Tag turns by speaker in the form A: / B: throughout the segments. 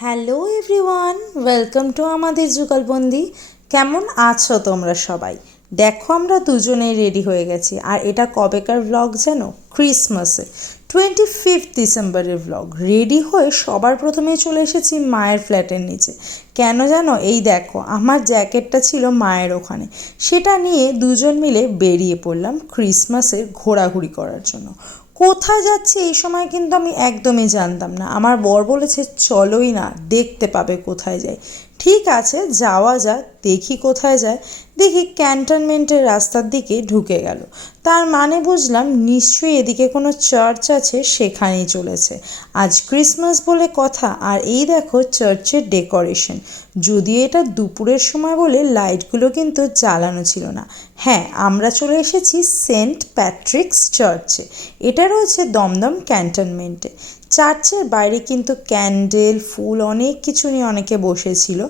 A: Hello everyone, welcome to আমাদের যুগলবন্দি। কেমন আছো তোমরা সবাই? দেখো আমরা দুজনেই রেডি হয়ে গেছি। আর এটা কবেকার ব্লগ যেন ক্রিসমাসে টোয়েন্টি ফিফথ ডিসেম্বরের ব্লগ রেডি হয়ে সবার প্রথমে চলে এসেছি মায়ের ফ্ল্যাটের নিচে। কেন জানো? এই দেখো, আমার জ্যাকেটটা ছিল মায়ের ওখানে। সেটা নিয়ে দুজন মিলে বেরিয়ে পড়লাম ক্রিসমাসের ঘোরাঘুরি করার জন্য। কোথায় যাচ্ছে এই সময় কিন্তু আমি একদমই জানতাম না। আমার বর বলেছে, চলোই না, দেখতে পাবে কোথায় যাই ঠিক আছে, যাওয়া যাক, দেখি কোথায় যায়। দেখি ক্যান্টনমেন্টের রাস্তার দিকে ঢুকে গেল। তার মানে বুঝলাম নিশ্চয়ই এদিকে কোনো চার্চ আছে, সেখানেই চলেছে। আজ ক্রিসমাস বলে কথা, আর এই দেখো চার্চের ডেকোরেশন। যদিও এটা দুপুরের সময় বলে, লাইটগুলো কিন্তু জ্বালানো ছিল না। হ্যাঁ আমরা চলে এসেছি সেন্ট প্যাট্রিক্স চার্চে। এটা রয়েছে দমদম ক্যান্টনমেন্টে। চার্চের বাইরে কিন্তু ক্যান্ডেল, ফুল অনেক কিছু নিয়ে অনেকে বসেছিল।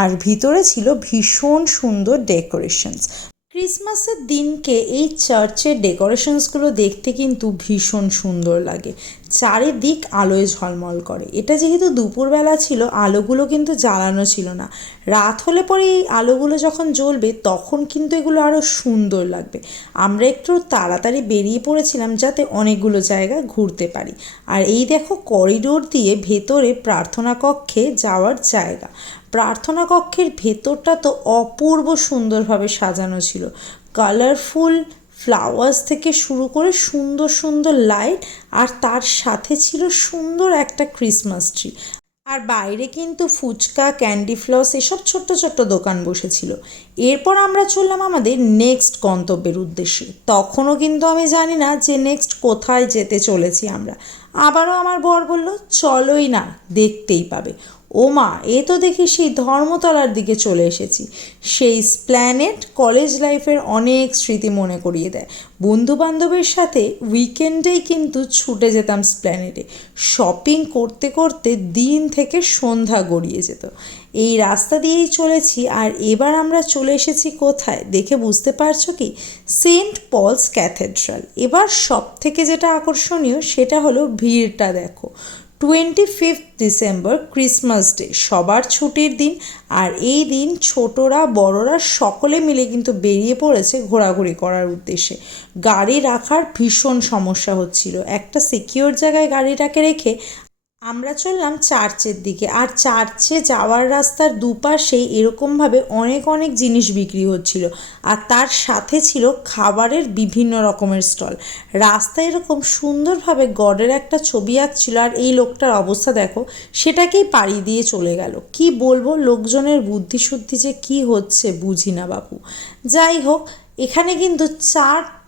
A: আর ভিতরে ছিল ভীষণ সুন্দর ডেকোরেশনস। ক্রিসমাসের দিনকে এই চার্চের ডেকোরেশনসগুলো দেখতে কিন্তু ভীষণ সুন্দর লাগে। চারিদিক আলোয় ঝলমল করে। এটা যেহেতু দুপুরবেলা ছিল, আলোগুলো কিন্তু জ্বালানো ছিল না। রাত হলে পরে এই আলোগুলো যখন জ্বলবে, তখন কিন্তু এগুলো আরও সুন্দর লাগবে। আমরা একটু তাড়াতাড়ি বেরিয়ে পড়েছিলাম যাতে অনেকগুলো জায়গা ঘুরতে পারি। আর এই দেখো, করিডোর দিয়ে ভেতরে প্রার্থনা কক্ষে যাওয়ার জায়গা। প্রার্থনা কক্ষের ভেতরটা তো অপূর্ব সুন্দরভাবে সাজানো ছিল। কালারফুল ফ্লাওয়ার্স থেকে শুরু করে সুন্দর সুন্দর লাইট আর তার সাথে ছিল সুন্দর একটা ক্রিসমাস ট্রি আর বাইরে কিন্তু ফুচকা ক্যান্ডি ফ্লস এসব ছোট্ট ছোট্ট দোকান বসেছিল। এরপর আমরা চললাম আমাদের নেক্সট গন্তব্যের উদ্দেশ্যে। তখনও কিন্তু আমি জানি না যে নেক্সট কোথায় যেতে চলেছি আমরা। আবারও আমার বর বলল, চলোই না, দেখতেই পাবে। ও মা এ তো দেখি সেই ধর্মতলার দিকে চলে এসেছি। সেই স্প্ল্যানেট কলেজ লাইফের অনেক স্মৃতি মনে করিয়ে দেয়। বন্ধু বান্ধবের সাথে উইকেন্ডেই কিন্তু ছুটে যেতাম স্প্ল্যানেটে। শপিং করতে করতে দিন থেকে সন্ধ্যা গড়িয়ে যেত। এই রাস্তা দিয়েই চলেছি, আর এবার আমরা চলে এসেছি কোথায় দেখে বুঝতে পারছ কি? Saint Paul's Cathedral. এবার সব থেকে যেটা আকর্ষণীয় সেটা হলো ভিড়টা দেখো। Twenty fifth December Christmas day সবার ছুটির দিন, আর এই দিন ছোটরা, বড়রা সকলে মিলে কিন্তু বেরিয়ে পড়েছে ঘোরাঘুরি করার উদ্দেশ্যে। গাড়ি রাখার ভীষণ সমস্যা হচ্ছিল। একটা সিকিওর জায়গায় গাড়িটাকে রেখে আমরা চললাম চার্চের দিকে, আর চার্চে যাওয়ার রাস্তার দুপাশেই এরকমভাবে অনেক অনেক জিনিস বিক্রি হচ্ছিল। আর তার সাথে ছিল খাবারের বিভিন্ন রকমের স্টল। রাস্তায় এরকম সুন্দরভাবে গডের একটা ছবি আঁকছিল, আর এই লোকটার অবস্থা দেখো, সেটাকেই পাড়ি দিয়ে চলে গেল। কি বলব, লোকজনের বুদ্ধিশুদ্ধি যে কি হচ্ছে বুঝি না বাপু। যাই হোক, এখানে কিন্তু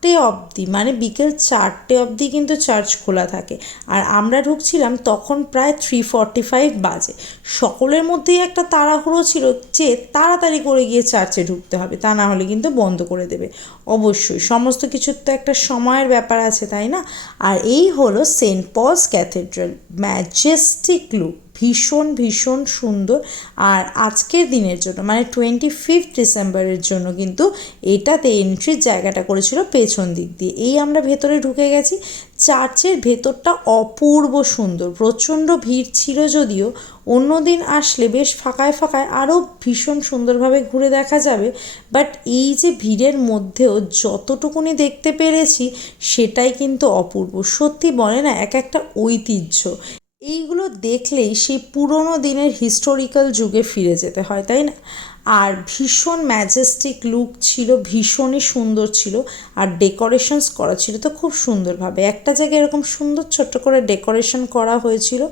A: চারটে অবধি মানে বিকেল চারটে অবধি কিন্তু চার্চ খোলা থাকে। আর আমরা ঢুকছিলাম তখন প্রায় থ্রি ফর্টি ফাইভ বাজে। সকলের মধ্যেই একটা তাড়াহুড়ো ছিল যে তাড়াতাড়ি করে গিয়ে চার্চে ঢুকতে হবে, তা না হলে কিন্তু বন্ধ করে দেবে। অবশ্যই, সমস্ত কিছুর তো একটা সময়ের ব্যাপার আছে, তাই না? আর এই হলো Saint Paul's Cathedral majestic look ভীষণ ভীষণ সুন্দর। আর আজকের দিনের জন্য মানে টোয়েন্টি ফিফথ ডিসেম্বরের জন্য কিন্তু এটাতে এন্ট্রির জায়গাটা করেছিল পেছন দিক দিয়ে। এই আমরা ভেতরে ঢুকে গেছি। চার্চের ভেতরটা অপূর্ব সুন্দর। প্রচণ্ড ভিড় ছিল যদিও অন্য দিন আসলে বেশ ফাঁকায় ফাঁকায় আরও ভীষণ সুন্দরভাবে ঘুরে দেখা যাবে। বাট এই যে ভিড়ের মধ্যেও যতটুকুনি দেখতে পেরেছি, সেটাই কিন্তু অপূর্ব। সত্যি বলে না, এক একটা ঐতিহ্য। এইগুলো দেখলেই সেই পুরনো দিনের হিস্টোরিক্যাল যুগে ফিরে যেতে হয়, তাই না? আর ভীষণ ম্যাজেস্টিক লুক ছিল, ভীষণই সুন্দর ছিল আর ডেকোরেশনস করা ছিল তো খুব সুন্দরভাবে। একটা জায়গায় এরকম সুন্দর ছোট্ট করে ডেকোরেশন করা হয়েছিল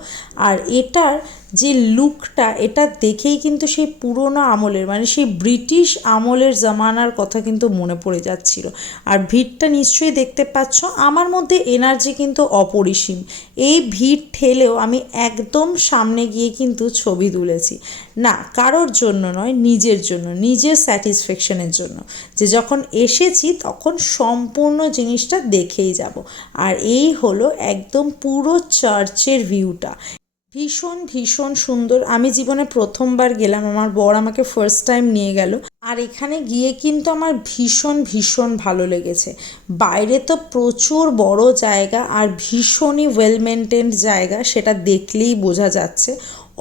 A: আর এটার যে লুকটা এটা দেখেই কিন্তু সেই পুরোনো আমলের মানে সেই ব্রিটিশ আমলের জামানার কথা কিন্তু মনে পড়ে যাচ্ছিল। আর ভিড়টা নিশ্চয়ই দেখতে পাচ্ছ, আমার মধ্যে এনার্জি কিন্তু অপরিসীম। এই ভিড় ঠেলেও আমি একদম সামনে গিয়ে কিন্তু ছবি তুলেছি। না, কারোর জন্য নয়, নিজের জন্য, নিজের স্যাটিসফ্যাকশনের জন্য। যে যখন এসেছি, তখন সম্পূর্ণ জিনিসটা দেখেই যাব। আর এই হলো একদম পুরো চার্চের ভিউটা ভীষণ ভীষণ সুন্দর। আমি জীবনে প্রথমবার গেলাম, আমার বর আমাকে ফার্স্ট টাইম নিয়ে গেল। আর এখানে গিয়ে কিন্তু আমার ভীষণ ভীষণ ভালো লেগেছে। বাইরে তো প্রচুর বড় জায়গা আর ভীষণই ওয়েল মেনটেন্ড জায়গা, সেটা দেখলেই বোঝা যাচ্ছে।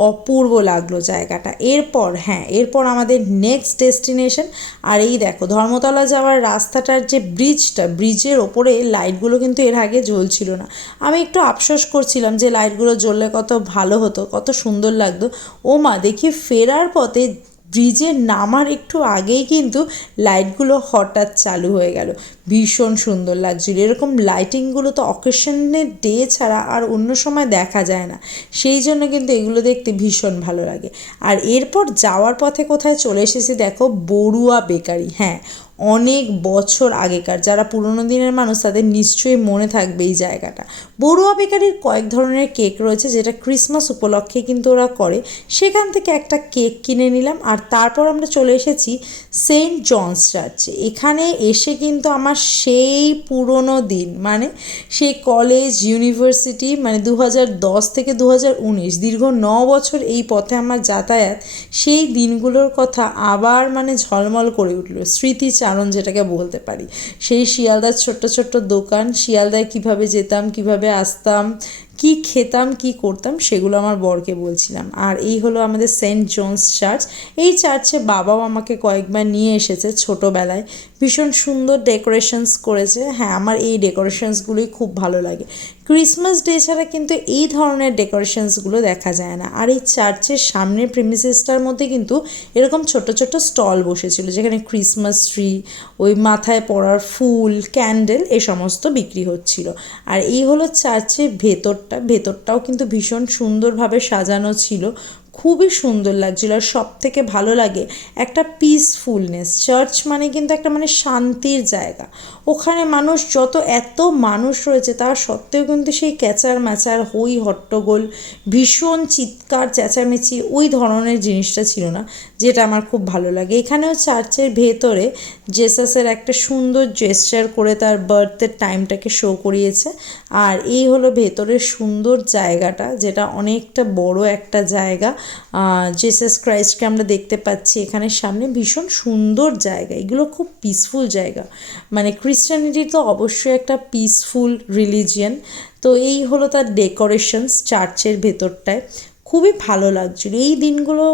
A: অপূর্ব লাগল জায়গাটা। এরপর হ্যাঁ এরপর আমাদের নেক্সট ডেস্টিনেশন আর এই দেখো, ধর্মতলা যাওয়ার রাস্তাটার যে ব্রিজটা ব্রিজের ওপরে লাইটগুলো কিন্তু এর আগে জ্বলছিল না। আমি একটু আফসোস করছিলাম যে লাইটগুলো জ্বললে কত ভালো হতো, কত সুন্দর লাগতো। ও মা দেখি ফেরার পথে ব্রিজে নামার একটু আগেই কিন্তু লাইটগুলো হঠাৎ চালু হয়ে গেল। ভীষণ সুন্দর লাগছিল। এরকম লাইটিংগুলো তো অকেশনের ডে ছাড়া আর অন্য সময় দেখা যায় না। সেই জন্য কিন্তু এগুলো দেখতে ভীষণ ভালো লাগে। আর এরপর যাওয়ার পথে কোথায় চলে এসেছি দেখো, বড়ুয়া বেকারি। হ্যাঁ অনেক বছর আগেকার, যারা পুরনো দিনের মানুষ তাদের নিশ্চয়ই মনে থাকবে এই জায়গাটা। বড়ুয়া বেকারির কয়েক ধরনের কেক রয়েছে যেটা ক্রিসমাস উপলক্ষে কিন্তু ওরা করে। সেখান থেকে একটা কেক কিনে নিলাম আর তারপর আমরা চলে এসেছি সেন্ট জনস চার্চে। এখানে এসে কিন্তু আমার সেই পুরনো দিন মানে সেই কলেজ, ইউনিভার্সিটি মানে দু থেকে দু দীর্ঘ ন বছর এই পথে আমার যাতায়াত, সেই দিনগুলোর কথা আবার মানে ঝলমল করে উঠল। স্মৃতিচারণ যেটাকে বলতে পারি। সেই শিয়ালদার ছোট্ট ছোট্ট দোকান, শিয়ালদায় কীভাবে যেতাম, কীভাবে আসতাম কি খেতাম, কি করতাম, সেগুলো আমার বরকে বলছিলাম। আর এই হলো আমাদের সেন্ট জোন্স চার্চ। এই চার্চে বাবাও আমাকে কয়েকবার নিয়ে এসেছে ছোটোবেলায়। ভীষণ সুন্দর ডেকোরেশনস করেছে। হ্যাঁ আমার এই ডেকোরেশনসগুলোই খুব ভালো লাগে। ক্রিসমাস ডে ছাড়া কিন্তু এই ধরনের ডেকোরেশনসগুলো দেখা যায় না। আর এই চার্চের সামনের প্রিমিসেসটার মধ্যে কিন্তু এরকম ছোট ছোট স্টল বসেছিল, যেখানে ক্রিসমাস ট্রি, ওই মাথায় পড়ার ফুল, ক্যান্ডেল, এ সমস্ত বিক্রি হচ্ছিল। আর এই হলো চার্চের ভেতরটা ভেতরটাও কিন্তু ভীষণ সুন্দরভাবে সাজানো ছিল। খুবই সুন্দর লাগছিল আর সব থেকে ভালো লাগে একটা পিসফুলনেস চার্চ মানে কিন্তু একটা মানে শান্তির জায়গা। ওখানে মানুষ যত, এত মানুষ রয়েছে তা সত্ত্বেও কিন্তু সেই ক্যাচার ম্যাচার হই হট্টগোল, ভীষণ চিৎকার, চেঁচামেচি ওই ধরনের জিনিসটা ছিল না, যেটা আমার খুব ভালো লাগে। এখানেও চার্চের ভেতরে জেসাসের একটা সুন্দর জেস্টার করে তার বার্থের টাইমটাকে শো করিয়েছে। আর এই হলো ভেতরের সুন্দর জায়গাটা, যেটা অনেকটা বড় একটা জায়গা। জেসাস ক্রাইস্টকে আমরা দেখতে পাচ্ছি এখানে সামনে ভীষণ সুন্দর জায়গা। এগুলো খুব পিসফুল জায়গা। মানে ক্রিশ্চানিটি তো অবশ্যই একটা পিসফুল রিলিজিয়ান তো এই হলো তার ডেকোরেশনস চার্চের ভেতরটায়। খুবই ভালো লাগছিল। এই দিনগুলো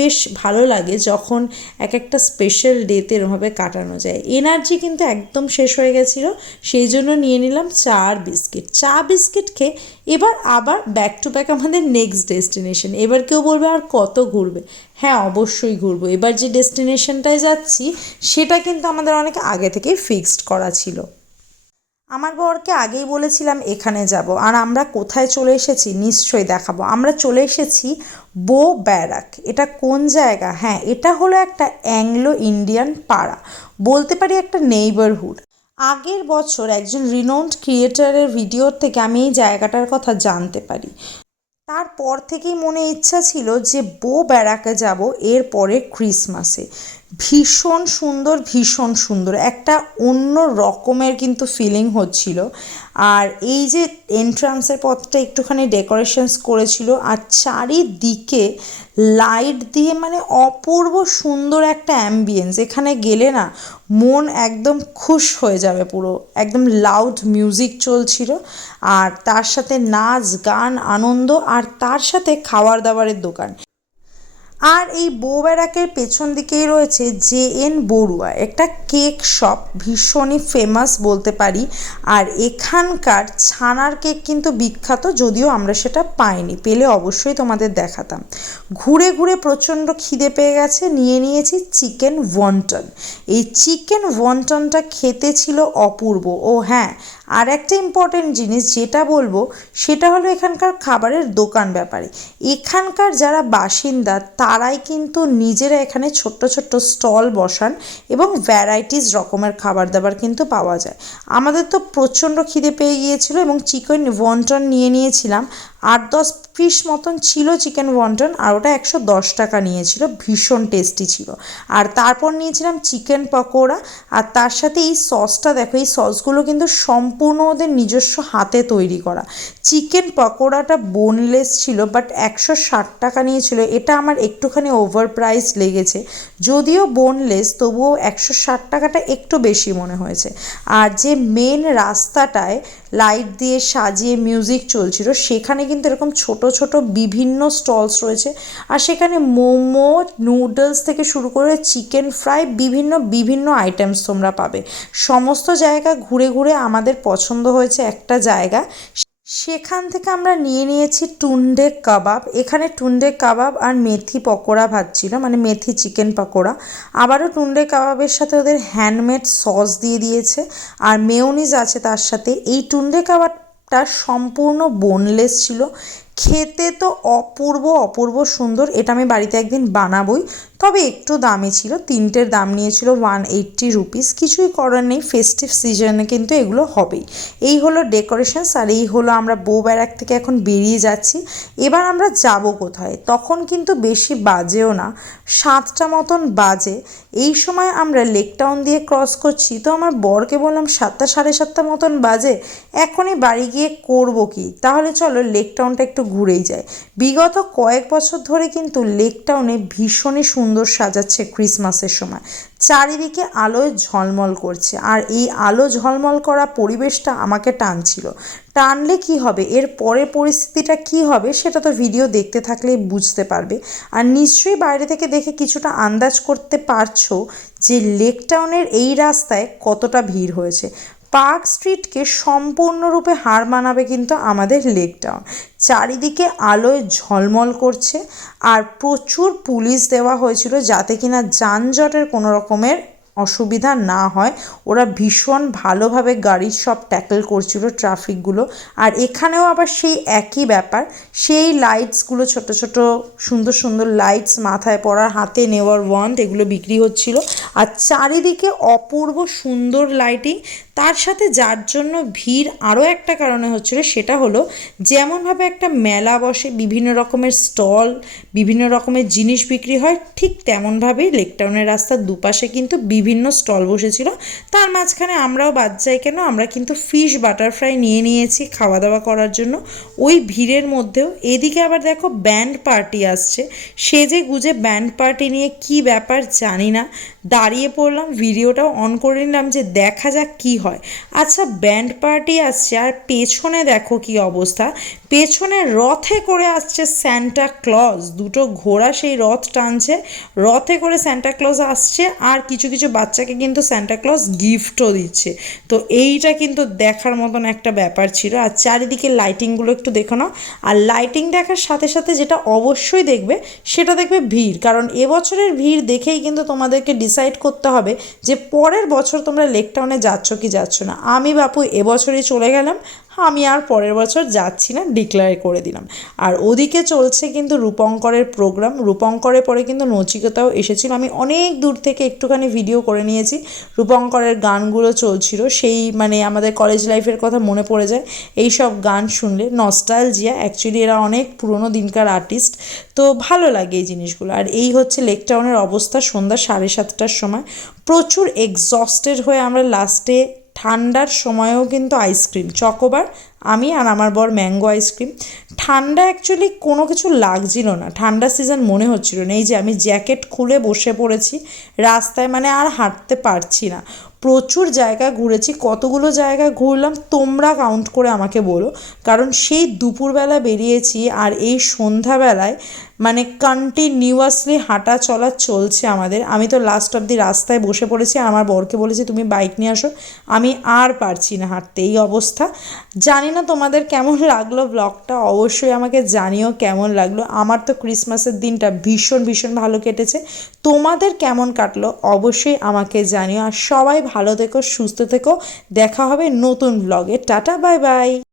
A: বেশ ভালো লাগে যখন এক একটা স্পেশাল ডেতে এরমভাবে কাটানো যায়। এনার্জি কিন্তু একদম শেষ হয়ে গেছিল, সেই জন্য নিয়ে নিলাম চা আর বিস্কিট চা বিস্কিট খেয়ে এবার আবার ব্যাক টু ব্যাক আমাদের নেক্সট ডেস্টিনেশন এবার কেউ বলবে, আর কত ঘুরবে? হ্যাঁ অবশ্যই ঘুরবো। এবার যে ডেস্টিনেশনটায় যাচ্ছি, সেটা কিন্তু আমাদের অনেক আগে থেকেই ফিক্সড করা ছিল। আমার বরকে আগেই বলেছিলাম এখানে যাব। আর আমরা কোথায় চলে এসেছি নিশ্চয়ই দেখাবো। আমরা চলে এসেছি বো ব্যারাক। এটা কোন জায়গা? হ্যাঁ এটা হলো একটা অ্যাংলো ইন্ডিয়ান পাড়া। বলতে পারি একটা নেইবারহুড আগের বছর একজন রিনোন্ড ক্রিয়েটারের ভিডিওর থেকে আমি এই জায়গাটার কথা জানতে পারি। তারপর থেকেই মনে ইচ্ছা ছিল যে বো ব্যারাকে যাব এরপরে ক্রিসমাসে ভীষণ সুন্দর ভীষণ সুন্দর। একটা অন্য রকমের কিন্তু ফিলিং হচ্ছিল। আর এই যে এন্ট্রান্সের পথটা একটুখানি ডেকোরেশনস করেছিল, আর চারিদিকে লাইট দিয়ে মানে অপূর্ব সুন্দর একটা অ্যাম্বিয়েন্স এখানে গেলে না মন একদম খুশ হয়ে যাবে পুরো। একদম লাউড মিউজিক চলছিল, আর তার সাথে নাচ, গান, আনন্দ, আর তার সাথে খাবার দাবারের দোকান। আর এই বউ ব্যারাকের পেছন দিকেই রয়েছে জে এন বড়ুয়া, একটা কেক শপ, ভীষণই ফেমাস বলতে পারি। আর এখানকার ছানার কেক কিন্তু বিখ্যাত, যদিও আমরা সেটা পাইনি, পেলে অবশ্যই তোমাদের দেখাতাম। ঘুরে ঘুরে প্রচণ্ড খিদে পেয়ে গেছে, নিয়ে নিয়েছি চিকেন ওয়ন্টন এই চিকেন ওয়ন্টনটা খেতে ছিল অপূর্ব। ও হ্যাঁ আর একটা ইম্পর্টেন্ট জিনিস যেটা বলব, সেটা হলো এখানকার খাবারের দোকান ব্যাপারে। এখানকার যারা বাসিন্দা, তারাই কিন্তু নিজেরা এখানে ছোট্ট ছোট্ট স্টল বসান এবং ভ্যারাইটিস রকমের খাবার দাবার কিন্তু পাওয়া যায়। আমাদের তো প্রচণ্ড খিদে পেয়ে গিয়েছিল এবং চিকেন ওয়ন্টন নিয়ে নিয়েছিলাম। আট দশ পিস মতন ছিল চিকেন ওয়ান্টন আর ওটা একশো দশ টাকা নিয়েছিল, ভীষণ টেস্টি ছিল। আর তারপর নিয়েছিলাম চিকেন পকোড়া আর তার সাথে এই সসটা দেখো, এই সসগুলো কিন্তু সম্পূর্ণ ওদের নিজস্ব হাতে তৈরি করা। চিকেন পকোড়াটা বোনলেস ছিল বাট একশো ষাট টাকা নিয়েছিল। এটা আমার একটুখানি ওভার প্রাইস লেগেছে। যদিও বোনলেস তবুও একশো ষাট টাকাটা একটু বেশি মনে হয়েছে। আর যে মেন রাস্তাটায় লাইট দিয়ে সাজিয়ে মিউজিক চলছিল। সেখানে কিন্তু এরকম ছোট ছোট বিভিন্ন স্টলস রয়েছে। আর সেখানে মোমো নুডলস থেকে শুরু করে চিকেন ফ্রাই বিভিন্ন বিভিন্ন আইটেমস তোমরা পাবে। সমস্ত জায়গা ঘুরে ঘুরে আমাদের পছন্দ হয়েছে একটা জায়গা। সেখান থেকে আমরা নিয়ে নিয়েছি টুন্ডে কাবাব। এখানে টুন্ডে কাবাব আর মেথি পকোড়া ভাজছিল মানে মেথি চিকেন পকোড়া। আবারও টুন্ডে কাবাবের সাথে ওদের হ্যান্ডমেড সস দিয়ে দিয়েছে। আর মেয়নিজ আছে তার সাথে। এই টুন্ডে কাবাবটা সম্পূর্ণ বোনলেস ছিল। খেতে তো অপূর্ব অপূর্ব সুন্দর। এটা আমি বাড়িতে একদিন বানাবোই। তবে একটু দামি ছিল, তিনটের দাম নিয়েছিল ওয়ান এইট্টি রুপিস কিছুই করার নেই ফেস্টিভ সিজনে কিন্তু এগুলো হবেই। এই হলো ডেকোরেশনস আর এই হলো আমরা বউ ব্যারাক থেকে এখন বেরিয়ে যাচ্ছি। এবার আমরা যাব কোথায়? তখন কিন্তু বেশি বাজেও না, সাতটা মতন বাজে। এই সময় আমরা লেক টাউন দিয়ে ক্রস করছি। তো আমার বরকে বললাম, সাতটা, সাড়ে সাতটা মতন বাজে। এখনই বাড়ি গিয়ে করব কি? তাহলে চলো লেক টাউনটা একটু ঘুরেই যায়। বিগত কয়েক বছর ধরে কিন্তু লেক টাউনে ভীষণই সুন্দর সাজাচ্ছে ক্রিসমাসের সময়। চারিদিকে আলোয় ঝলমল করছে। আর এই আলো ঝলমল করা পরিবেশটা আমাকে টানছিল। টানলে কি হবে? এর পরের পরিস্থিতিটা কি হবে? সেটা তো ভিডিও দেখতে থাকলেই বুঝতে পারবে। আর নিশ্চয়ই বাইরে থেকে দেখে কিছুটা আন্দাজ করতে পারছ যে লেক টাউনের এই রাস্তায় কতটা ভিড় হয়েছে। পার্ক স্ট্রিটকে সম্পূর্ণরূপে হার মানাবে কিন্তু আমাদের লেক টাউন চারিদিকে আলোয় ঝলমল করছে আর প্রচুর পুলিশ দেওয়া হয়েছিল যাতে কিনা যানজটের কোনো রকমের অসুবিধা না হয়। ওরা ভীষণ ভালোভাবে গাড়ির সব ট্যাকেল করছিল ট্রাফিকগুলো আর এখানেও আবার সেই একই ব্যাপার। সেই লাইটসগুলো ছোট ছোট সুন্দর সুন্দর লাইটস মাথায় পরার হাতে নেওয়ার ওয়ান্ড এগুলো বিক্রি হচ্ছিল। আর চারিদিকে অপূর্ব সুন্দর লাইটিং তার সাথে যার জন্য ভিড় আরও একটা কারণে হচ্ছিল সেটা হলো যেমনভাবে একটা মেলা বসে, বিভিন্ন রকমের স্টল বিভিন্ন রকমের জিনিস বিক্রি হয়, ঠিক তেমনভাবেই লেকটাউনের রাস্তার দুপাশে কিন্তু বিভিন্ন স্টল বসেছিল। তার মাঝখানে আমরাও বাচ্চাই কেন, আমরা কিন্তু ফিশ বাটারফ্রাই নিয়ে নিয়েছি খাওয়া দাওয়া করার জন্য। ওই ভিড়ের মধ্যেও এদিকে আবার দেখো ব্যান্ড পার্টি আসছে। সে যে গুজে ব্যান্ড পার্টি নিয়ে কি ব্যাপার জানি না। দাঁড়িয়ে পড়লাম, ভিডিওটাও অন করে নিলাম যে দেখা যাক কি হয়। আচ্ছা ব্যান্ড পার্টি আসছে, আর পেছনে দেখো কি অবস্থা। পেছনে রথে করে আসছে স্যান্টা ক্লজ দুটো ঘোড়া সেই রথ টানছে, রথে করে স্যান্টা ক্লজ আসছে, আর কিছু কিছু বাচ্চাকে কিন্তু স্যান্টা ক্লজ গিফটও দিচ্ছে। তো এইটা কিন্তু দেখার মতন একটা ব্যাপার ছিল। আর চারিদিকে লাইটিংগুলো একটু দেখো না। আর লাইটিং দেখার সাথে সাথে যেটা অবশ্যই দেখবে, সেটা দেখবে ভিড়। কারণ এবছরের ভিড় দেখেই কিন্তু তোমাদেরকে ডিসাইড করতে হবে যে পরের বছর তোমরা লেক টাউনে যাচ্ছ কি যাচ্ছ না। আমি বাপু এবছরই চলে গেলাম আমি আর পরের বছর যাচ্ছি না ডিক্লেয়ার করে দিলাম। আর ওদিকে চলছে কিন্তু রূপঙ্করের প্রোগ্রাম রূপঙ্করের পরে কিন্তু নচিকতাও এসেছিল। আমি অনেক দূর থেকে একটুখানি ভিডিও করে নিয়েছি। রূপঙ্করের গানগুলো চলছিল। সেই মানে আমাদের কলেজ লাইফের কথা মনে পড়ে যায়। এই সব গান শুনলে নস্টালজিয়া অ্যাকচুয়ালি এরা অনেক পুরনো দিনকার আর্টিস্ট তো ভালো লাগে এই জিনিসগুলো। আর এই হচ্ছে লেক টাউনের অবস্থা সন্ধ্যা সাড়ে সাতটার সময়। প্রচুর এক্সস্টেড হয়ে আমরা লাস্টে ঠান্ডার সময়ও কিন্তু আইসক্রিম চকোবার আমি আর আমার বর ম্যাঙ্গো আইসক্রিম। ঠান্ডা অ্যাকচুয়ালি কোনো কিছু লাগছিল না। ঠান্ডা সিজন মনে হচ্ছিল না। এই যে আমি জ্যাকেট খুলে বসে পড়েছি, রাস্তায় মানে আর হাঁটতে পারছি না। প্রচুর জায়গা ঘুরেছি, কতগুলো জায়গা ঘুরলাম, তোমরা কাউন্ট করে আমাকে বলো। কারণ সেই দুপুরবেলা বেরিয়েছি আর এই সন্ধ্যাবেলায় মানে কন্টিনিউয়াসলি হাঁটা চলা চলছে আমাদের। আমি তো লাস্ট অব দি রাস্তায় বসে পড়েছি আমার বরকে বলেছি, তুমি বাইক নিয়ে আসো। আমি আর পারছি না হাঁটতে। এই অবস্থা। জানি না তোমাদের কেমন লাগল ব্লগটা অবশ্যই আমাকে জানিও কেমন লাগল। আমার তো ক্রিসমাসের দিনটা ভীষণ ভীষণ ভালো কেটেছে। তোমাদের কেমন কাটলো অবশ্যই আমাকে জানিও। আর সবাই ভালো থেকো, সুস্থ থেকো। দেখা হবে নতুন ব্লগে টাটা বাই বাই